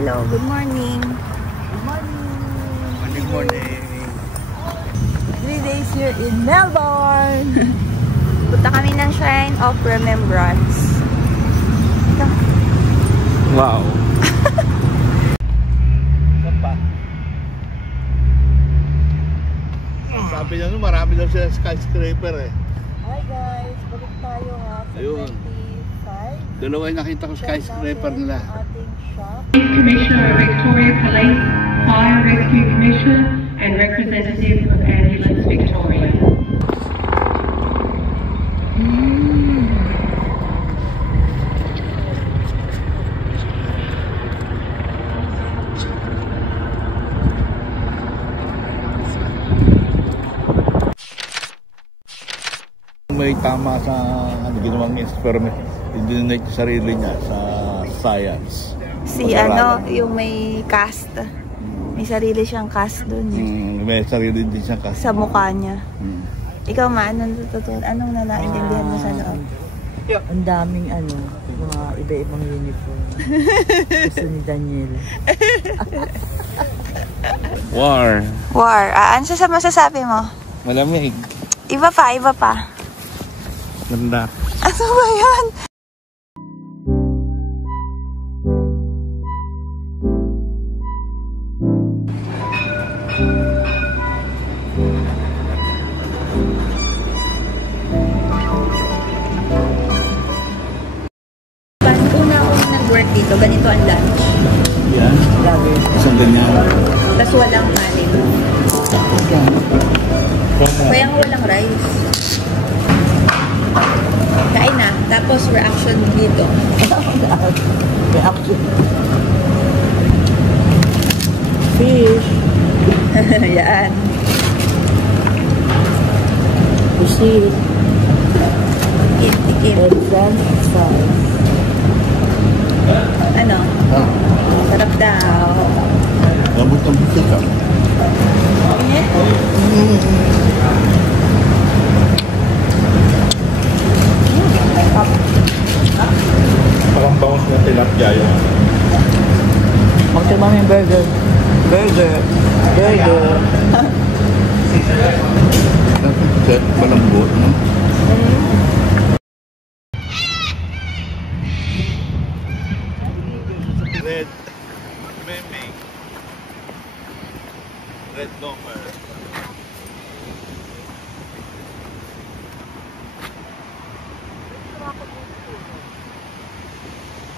Hello, good morning. Good morning. Good morning. 3 days here in Melbourne. Punta kami ng Shrine of Remembrance. Wow. Sabi niya, marami daw siya skyscraper eh. Hi guys, balik tayo ha. Ayun. 25. Dalawa yung nakita ko skyscraper nila. Ating shop. Commissioner of Victoria Police, Fire Rescue Commission, and representative of Ambulance Victoria. May tama sa ginawang experiment, i-donate yung sarili niya sa science. Si ano, yung may cast. May sarili siyang cast dun. May sarili din siyang cast. Sa mukha niya. Ikaw ma, anong natutunan? Anong nanaintindihan mo sa loob? Ang daming mga iba-ibang uniform. Gusto ni Daniel. War. War. Ano sa masasabi mo? Malamig. Iba pa, iba pa. Ganda. Ano ba yan? Una akong nag-work dito, ganito ang lunch. Yan. Lagi. Isang ganyan. Tapos walang kanin. Kaya nga walang rice. Kain na. Tapos reaction dito. Reaction. Fish. Yan. Pusit. Tikim. Eggplant. Sauce. Ano? Sarap daw. Mabot ang busit ka. Init? Parang bounce na tilapia yun. Magtama yung burger. Burger. Burger. Set, malambot, no? Red Meming. Red number.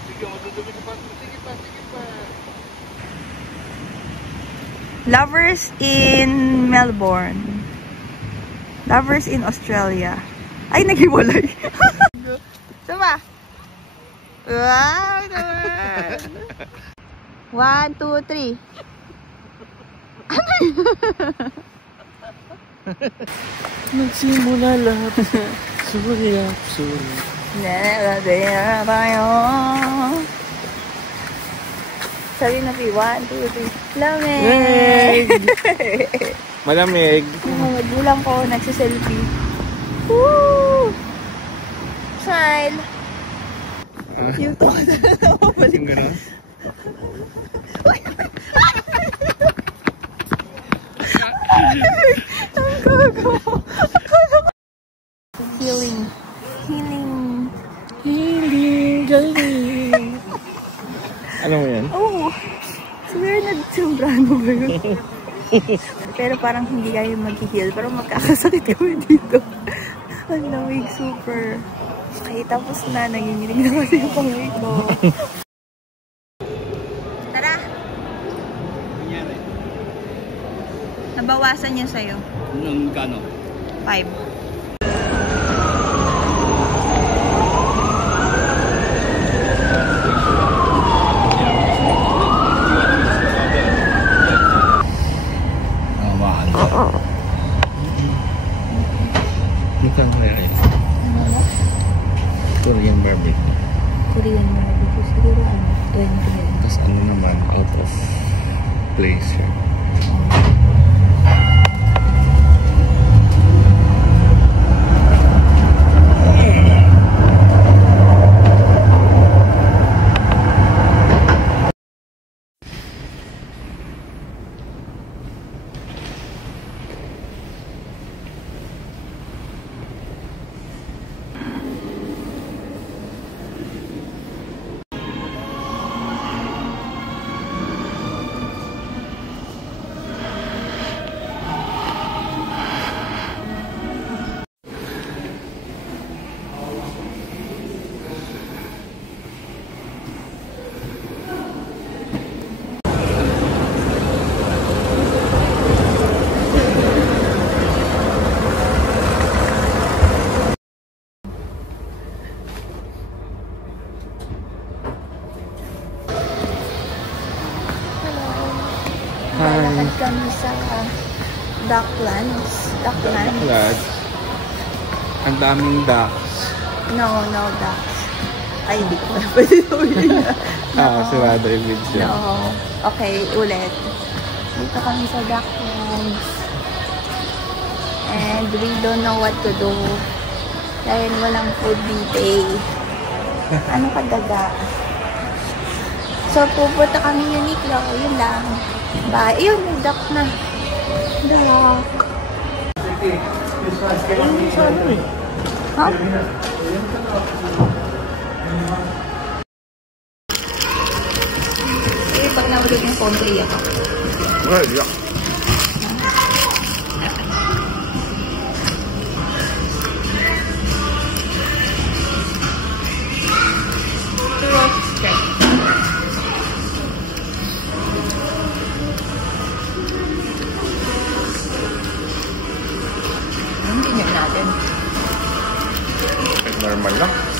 Sige, matutumi ka pa. Sige pa. Lovers in Melbourne. Lovers in Australia. Ay, naghiwalay. Sama. Wow, naman. 1, 2, 3. Ano yun? Magsimula lahat. Surya. Nagkakaya tayo. Sabi na pi, 1, 2, 3. Lamig! Malamig. Magulang ko, nagsiselfie. Woo! Smile! Yung to. Yung gano'n? Ang gago. Healing. Galing. Ano mo yan? Oh! Swear nag-sombrano ba yun? Pero parang hindi kayo mag-heal. Pero magkakasakit kami dito. Ang lamig, super. Okay, tapos na. Nanginginig na kasi yung pangay ko. Tara! Nabawasan niya sa'yo. Anong kano? 5. Mukhang kaya yun. Korean barbecue. Korean barbecue. Siguro 20. Tapos ano naman, out of place here. Lakad kami sa Docklands. Ducks. Ang daming ducks. No ducks. Ay, hindi ko pala pwede sabihin. Sarado yung video. No. Okay, ulit. Dito kami sa Docklands. And we don't know what to do. Dahil walang food buffet. Ano kadaga? So, pupunta kami Uniqlo. Yun lang. Bye. Ayun, may duck na. Duck. Ha? Sige, pag naulog yung country ako. Well, yeah. Normal lang.